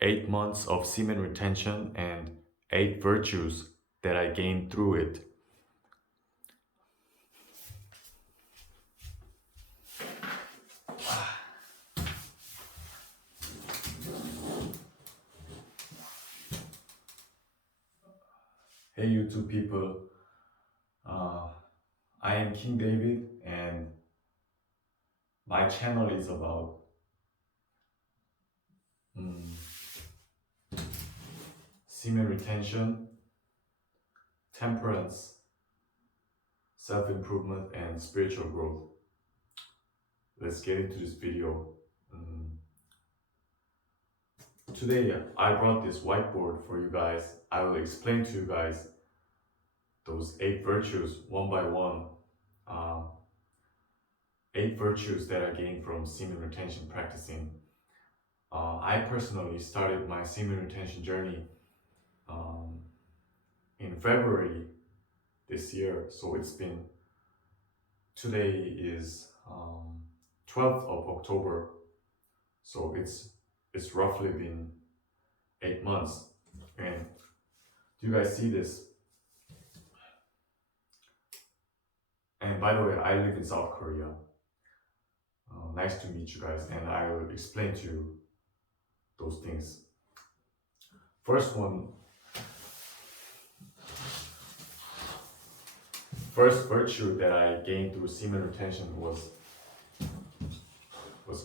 8 months of semen retention and 8 virtues that I gained through it. Hey YouTube people, uh, I am King David and my channel is about mm, semen retention, temperance, self-improvement and spiritual growth. Let's get into this video. Mm, Today I brought this whiteboard for you guys. I will explain to you guys those 8 virtues one by one. Uh, 8 virtues that I gained from semen retention practicing. I personally started my semen retention journey um, in February this year. So today is 12th of October. So it's roughly been 8 months. And do you guys see this? And by the way, I live in South Korea. Nice to meet you guys, and I will explain to you those things. First one, first virtue that I gained through semen retention was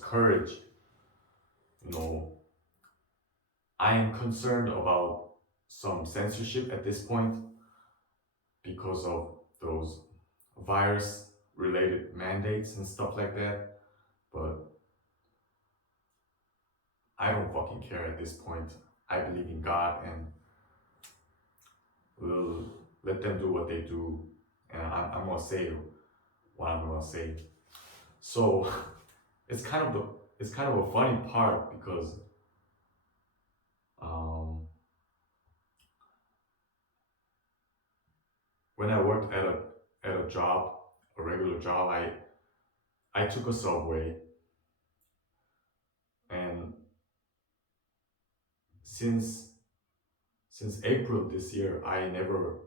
courage. You know, I am concerned about some censorship at this point because of those virus related mandates and stuff like that, but I don't fucking care at this point. I believe in God and will let them do what they do, and I'm gonna say what I'm gonna say. So it's kind of a funny part because um, when I worked at a job, a regular job, I took a subway, and since April this year, I never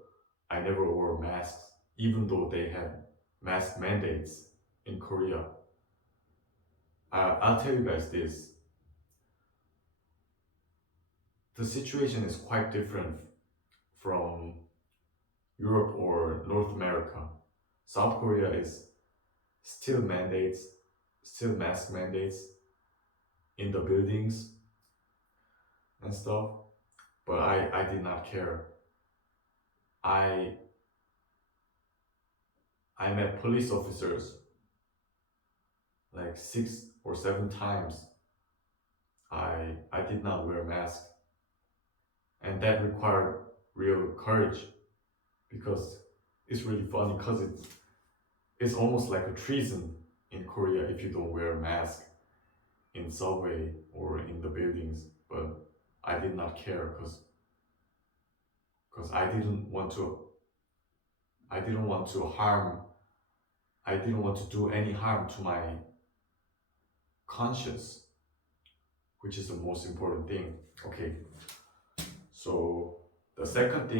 wore masks, even though they had mask mandates in Korea. I'll tell you guys this: the situation is quite different from Europe or North America. South Korea is still mandates, still mask mandates in the buildings and stuff, but I did not care. I I met police officers like 6 or 7 times. I did not wear a mask, and that required real courage because it's really funny because it's almost like a treason in Korea if you don't wear a mask in subway or in the buildings. But I did not care because I didn't want to harm I didn't want to do any harm to my conscience, which is the most important thing. Okay, so the second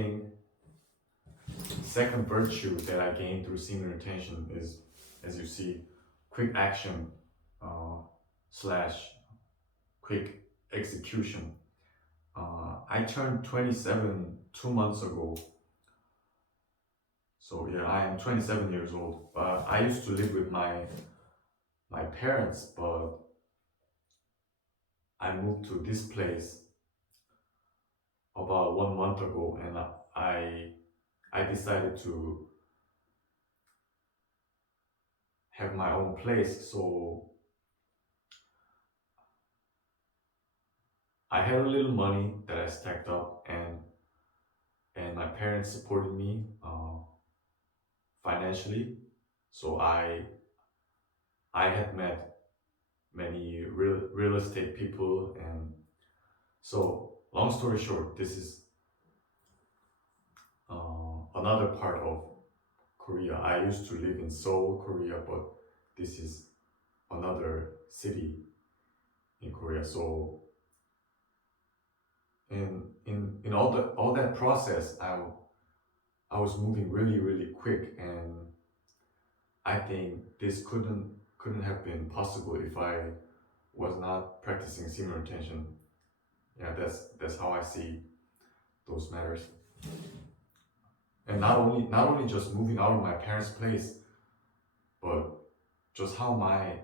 virtue that I gained through semen retention is, as you see, quick action slash quick execution. I turned 27 2 months ago. So yeah, I am 27 years old. I used to live with my parents, but I moved to this place about 1 month ago, and I decided to have my own place. So I had a little money that I stacked up, and my parents supported me financially. So I had met many real estate people, and so long story short, this is another part of Korea. I used to live in Seoul, Korea, but this is another city in Korea. So in all that process, I was moving really quick, and I think this couldn't have been possible if I was not practicing semen retention. Yeah, that's how I see those matters. And not only just moving out of my parents' place, but just how my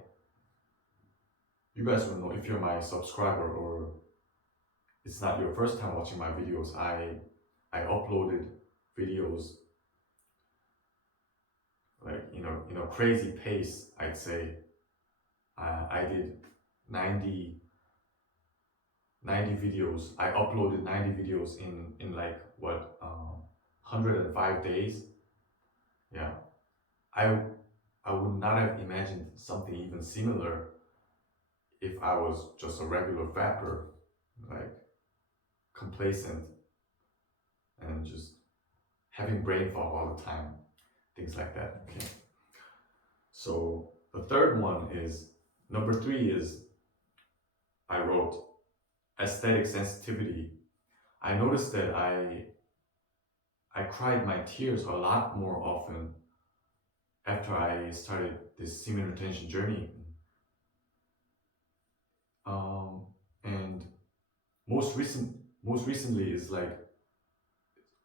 you guys will know if you're my subscriber or it's not your first time watching my videos. I uploaded videos like in a crazy pace. I'd say I did 90 90 videos. I uploaded 90 videos in like what 105 days. Yeah, I I would not have imagined something even similar if I was just a regular vapper, like complacent and just having brain fog all the time, things like that. Okay. So the third one is number three is I wrote aesthetic sensitivity. I noticed that I cried my tears a lot more often after I started this semen retention journey. Um, and most recently is like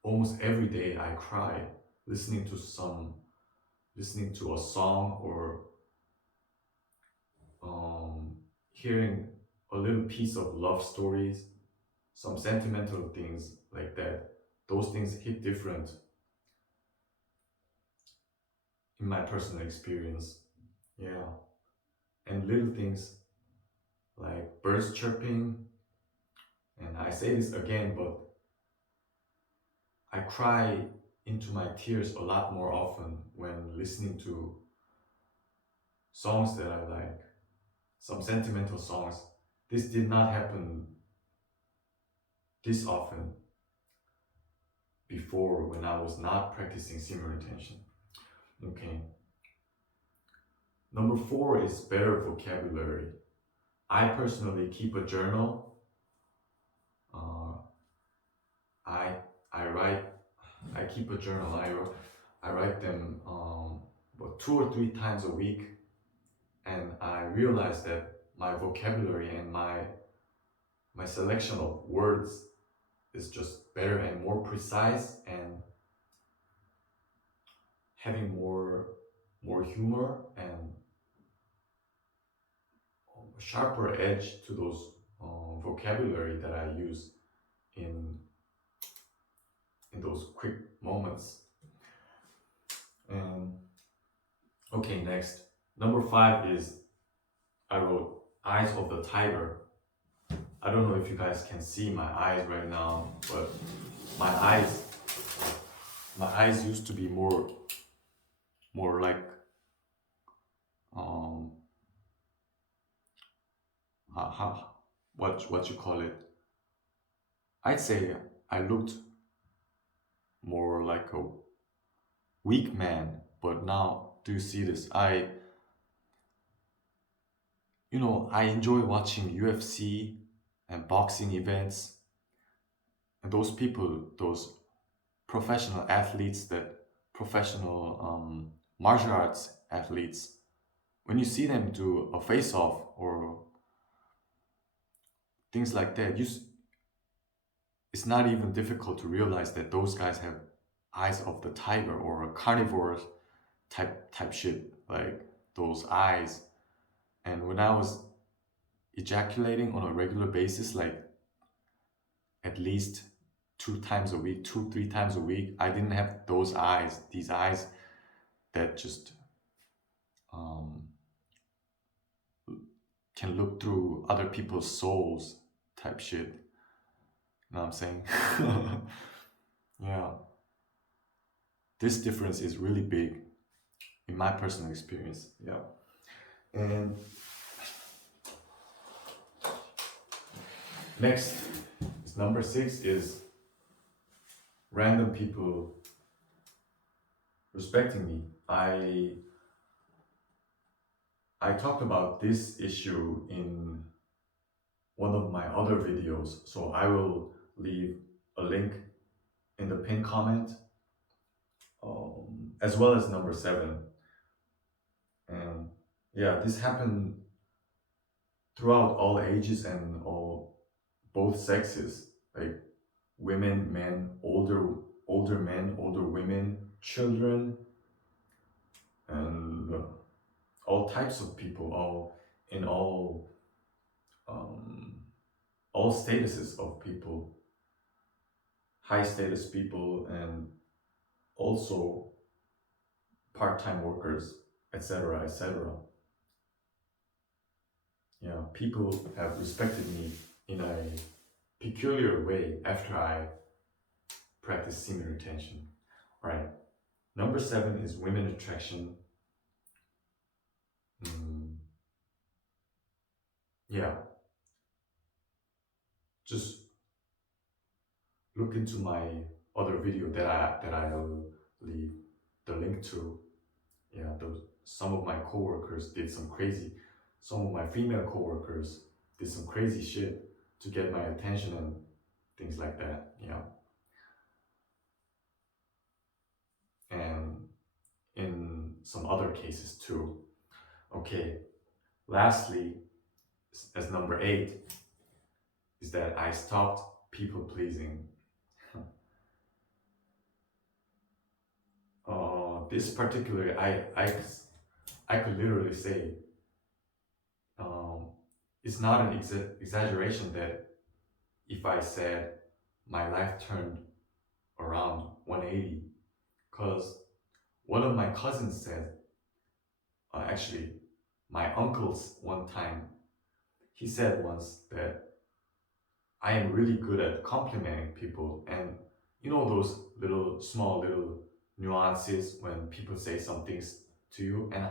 almost every day I cry listening to listening to a song or um, hearing a little piece of love stories, some sentimental things like that. Those things hit different in my personal experience. Yeah. And little things like birds chirping. And I say this again, but I cry into my tears a lot more often when listening to songs that I like, some sentimental songs. This did not happen this often before when I was not practicing semen retention. Okay. Number four is better vocabulary. I personally keep a journal. Uh, I I write. I keep a journal. I write them about 2 or 3 times a week, and I realize that my vocabulary and my selection of words is just better and more precise and having more humor and a sharper edge to those vocabulary that I use in in those quick moments. And okay, next number five is I wrote eyes of the tiger. I don't know if you guys can see my eyes right now, but my eyes my eyes used to be more like um how what you call it. I'd say I looked more like a weak man, but now do you see this? I enjoy watching UFC and boxing events, and those people, those professional athletes, that professional martial arts athletes, when you see them do a face off or things like that, it's not even difficult to realize that those guys have eyes of the tiger or a carnivore type shit, like those eyes. And when I was ejaculating on a regular basis, like at least 2 times a week, 3 times a week, I didn't have those eyes, these eyes that just um, can look through other people's souls type shit. You know what I'm saying? Yeah. This difference is really big in my personal experience. Yeah. And next is number six is random people respecting me. I talked about this issue in one of my other videos, so I will leave a link in the pinned comment, as well as number 7. And yeah, this happened throughout all ages and all both sexes, like women, men, older men, older women, children, and all types of people, in um, all statuses of people, high status people, and also part-time workers, etc., etc. Yeah, people have respected me in a peculiar way after I practice semen retention. All right, number 7 is women attraction. Mm, yeah, just look into my other video that I'll leave the link to. Yeah, those some of my coworkers did some crazy. Some of my female coworkers did some crazy shit to get my attention and things like that. Yeah, and in some other cases too. Okay. Lastly, as number 8, is that I stopped people pleasing. This particular, I could literally say, um, it's not an exaggeration that if I said my life turned around 180, because one of my cousins said, actually, my uncle's one time, he said once that I am really good at complimenting people, and you know those small little nuances when people say some things to you. And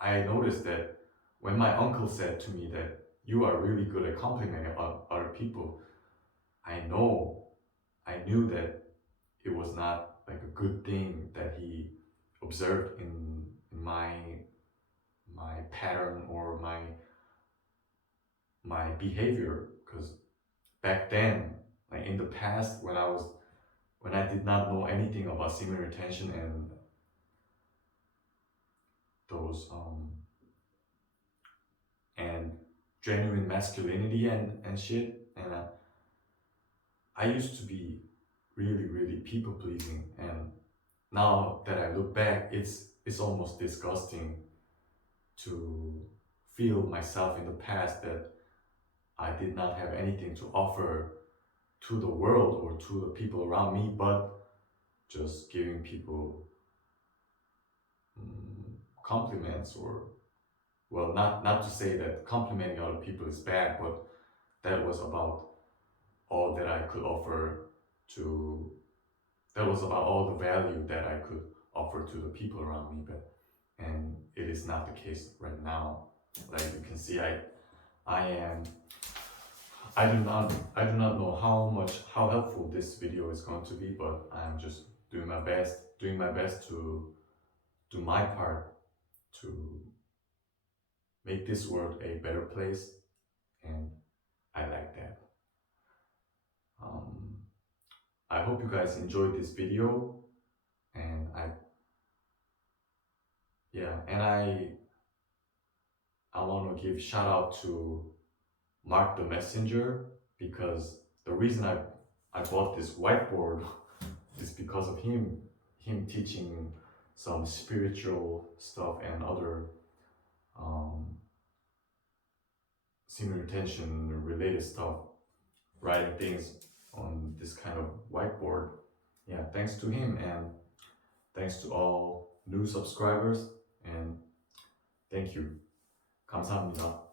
I noticed that when my uncle said to me that you are really good at complimenting other people, I know, I knew that it was not like a good thing that he observed in my pattern or my behavior. Because back then, like in the past, when I did not know anything about semen retention and those and genuine masculinity and shit, and I used to be really people pleasing, and now that I look back, it's almost disgusting to feel myself in the past that I did not have anything to offer to the world or to the people around me, but just giving people compliments, or well, not to say that complimenting other people is bad, but that was about all that I could offer to that was about all the value that I could offer to the people around me. But and it is not the case right now. Like you can see, I am I do not know how helpful this video is going to be, but I'm just doing my best to do my part to make this world a better place, and I like that. Um, I hope you guys enjoyed this video, and I want to give shout out to Mark the Messenger, because the reason I bought this whiteboard is because of him teaching some spiritual stuff and other um, semen retention related stuff, writing things on this kind of whiteboard. Yeah, thanks to him, and thanks to all new subscribers, and thank you. 감사합니다.